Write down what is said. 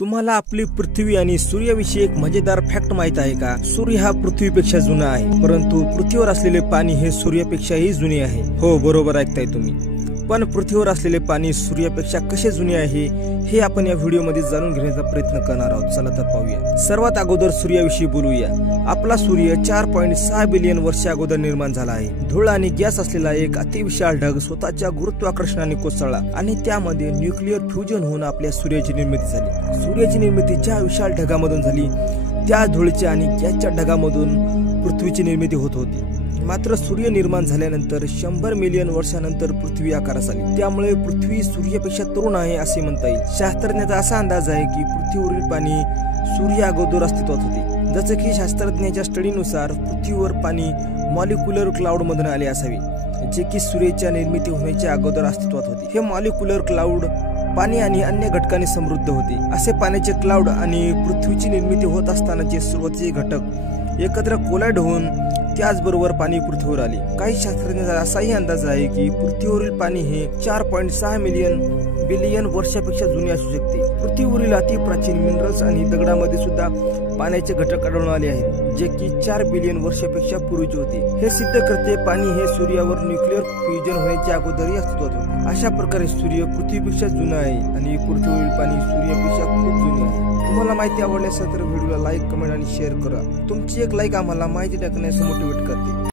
तुम्हाला आपली पृथ्वी आणि सूर्याविषयी एक मजेदार फॅक्ट माहित आहे का? सूर्य हा पृथ्वीपेक्षा जुना आहे, परंतु पृथ्वीवर असलेले पाणी हे सूर्यापेक्षाही जुने आहे. हो, बरोबर ऐकताय तुम्ही. पण पृथ्वीवर असलेले पाणी सूर्यापेक्षा कसे जुने आहे हे आपण या व्हिडिओमध्ये जाणून घेण्याचा प्रयत्न करणार आहोत. चला तर पाहूया. सर्वात अगोदर सूर्याविषयी बोलूया. आपला सूर्य 4.6 बिलियन वर्ष अगोदर निर्माण झाला आहे. धूळ आणि गॅस असलेला एक अतिविशाल ढग स्वतःच्या गुरुत्वाकर्षणाने कोसळला आणि त्यामध्ये न्यूक्लिअर फ्युजन होऊन आपल्या सूर्याची निर्मिती झाली. सूर्याची निर्मिती ज्या विशाल ढगामधून झाली त्या धुळीच्या आणि गॅसच्या ढगामधून पृथ्वीची निर्मिती होत होती. मात्र सूर्य निर्माण झाल्यानंतर 100 मिलियन वर्षानंतर पृथ्वी आकारास आली. त्यामुळे पृथ्वी सूर्यापेक्षा तरुण आहे असे म्हणता येईल. शास्त्रज्ञांचा असा अंदाज आहे की पृथ्वीवरील पाणी सूर्य अगोदर अस्तित्वात होते. जसे की शास्त्रज्ञांच्या स्टडीनुसार पृथ्वीवर पाणी मॉलिक्युलर क्लाउड मधून आले असावे, जे की सूर्याच्या निर्मिती होण्याच्या अगोदर अस्तित्वात होते. हे मॉलिक्युलर क्लाउड पाणी आणि अन्य घटकांनी समृद्ध होते. असे पाण्याचे क्लाउड आणि पृथ्वीची निर्मिती होत असतानाचे सुरुवातीचे घटक एकत्र कोलाइड होऊन त्याचबरोबर पाणी पृथ्वीवर आले. काही शास्त्रज्ञांचा असाही अंदाज आहे की पृथ्वीवरील पाणी हे 4.6 बिलियन वर्षापेक्षा जुने असू शकते. पृथ्वीवरील अति प्राचीन मिनरल्स आणि दगडामध्ये सुद्धा पाण्याचे घटक आढळून आले आहेत, जे की 4 बिलियन वर्षापेक्षा पूर्वीचे होते. हे सिद्ध करते पाणी हे सूर्यावर न्यूक्लिअर फ्युजन होण्याच्या अगोदरही अस्तित्वात होते. अशा प्रकारे सूर्य पृथ्वीपेक्षा जुना आहे आणि पृथ्वीवरील पाणी सूर्यापेक्षा खूप जुने आहे. तुम्हाला माहिती आवडली असेल तर व्हिडिओला लाईक, कमेंट आणि शेअर करा. तुमची एक लाईक आम्हाला माहिती टाकण्यास मोटिवेट करते.